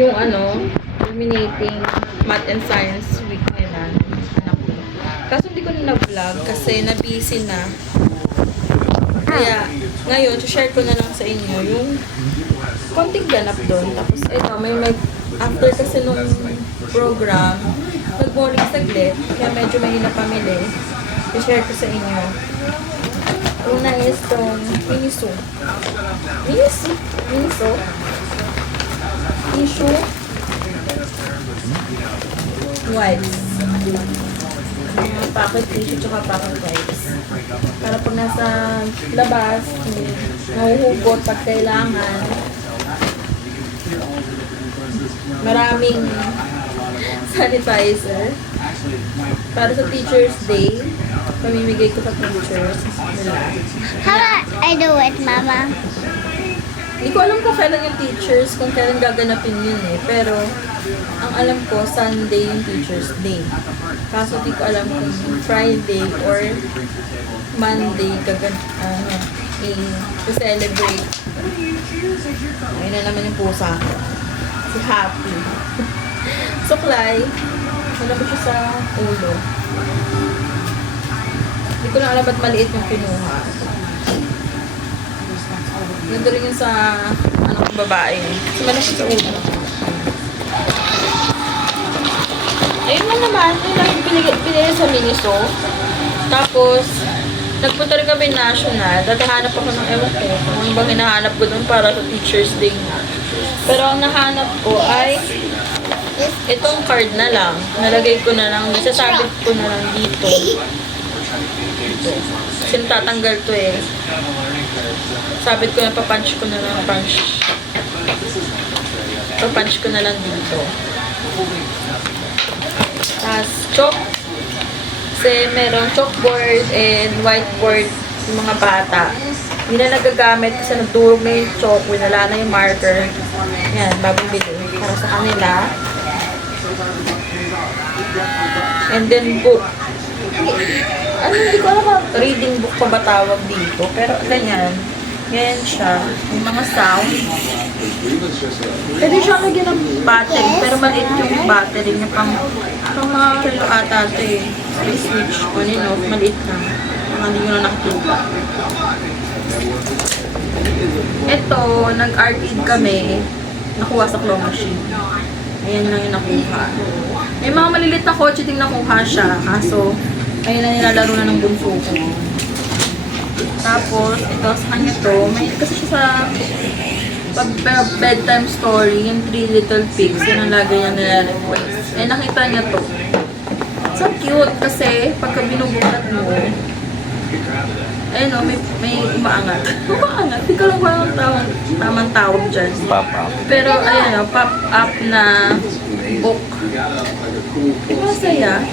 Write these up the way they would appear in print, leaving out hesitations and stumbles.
yung culminating math and science week nila. Anak ko. Kaso hindi ko na vlog kasi na-busy na. Kaya, ngayon, share ko na lang sa inyo yung konting ganap doon. Tapos, ito, may after kasi nung program, nag-boring saglit, kaya medyo mahina pamili. I-share ko sa inyo. Una is itong Miniso. Tissue. Wipes. Packet tissue tsaka packet wipes. Para pag nasa labas, mahuhugot pag kailangan. Maraming sanitizer. Para sa Teacher's Day, pamimigay ko sa teachers nila. How about I do it, Mama? Hindi ko alam kung kailan yung teachers, kung kailan gaganapin yun eh. Pero, ang alam ko, Sunday yung Teacher's Day. Kaso di ko alam kung Friday or Monday i-celebrate. Ayun na naman yung pusa ko. Si Happy. Suklay. Wala ba siya sa ulo? Hindi ko na alam ba't maliit yung kinuha. Nandun rin yun sa anak kong babae. Kasi malaki sa ulo. Ayun na naman. Yung lang pinili sa Miniso. Tapos, nagpunta rin kami national. Naghahanap ako ng ewan ko. Kung ano bang hinahanap ko dun para sa Teacher's Day nga. Pero ang nahanap ko ay itong card na lang. Nalagay ko na lang. Nasasabit ko na lang dito. Ito. Kasi natatanggal to eh. Sabit ko na, papunch ko na lang. Papunch ko na lang dito. Tapos, chalk. Kasi merong chalkboard and whiteboard yung mga bata. Hindi na nagagamit kasi nagdurog na yung chalk. Winala na yung marker. Yan, babibili. Para sa kanila. And then, book. Hindi ko alam kung reading book pa ba tawag dito. Pero, ganyan. Ganyan siya. Yung mga sound. Pwede siya lagyan ng battery. Pero maliit yung battery niya. Pang mga kilo ata ito eh. May switch. Maliit lang. Hindi ko na nakikita. Ito, nag-arcade kami. Nakuha sa claw machine. Ayan lang yung nakuha. May mga malilit na kotse din nakuha siya. Kaso, ayun na nilalaro na ng bunso ko. Tapos, ito sa kanya to. May kasi siya sa bedtime story, yung 3 Little Pigs. Yun ang lagi niya nila-request. Eh, nakita niya to. So cute kasi pagka binubukat mo, ayun o, may umaangat. Umaangat? Hindi ko lang ba ang tamang tawag dyan. Pop-up. Pero ayun o, pop-up na book. Diba masaya?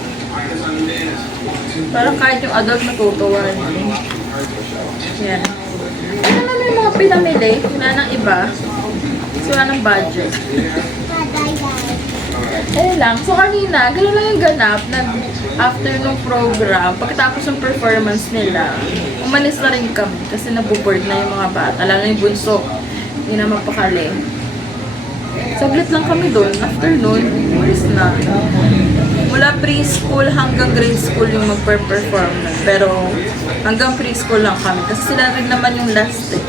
Parang kahit yung adult natutuwa rin. Yan. Ano naman yung mga pinamili? Wala ng iba. Kasi wala ng budget. Ayun lang. So kanina, gano'n lang yung ganap na after nung program, pagkatapos ng performance nila, umalis na rin kami kasi nabuboard na yung mga bata. Lalo na yung bunso. Hindi na mapakali. Saglit lang kami doon. After nun, umalis na. Mula preschool hanggang grade school yung magper-perform na. Pero hanggang preschool lang kami. Kasi sila rin naman yung last eh.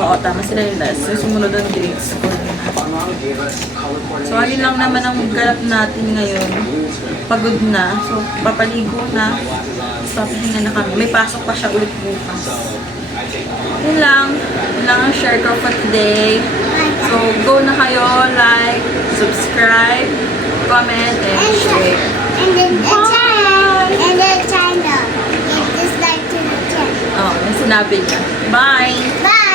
Oo, tama sila yung last. Yung sumunod ang grade school. So, ayun lang naman ang ganap natin ngayon. Pagod na. So, papaligo na. So, pahinga na kami. May pasok pa siya ulit bukas. Yun lang. Yun lang ang share ko for today. So, go na kayo. Like, subscribe, comment, and share. And then the channel. And the channel. Hit dislike to the channel. Oh, yung sinabi niya. Bye! Bye!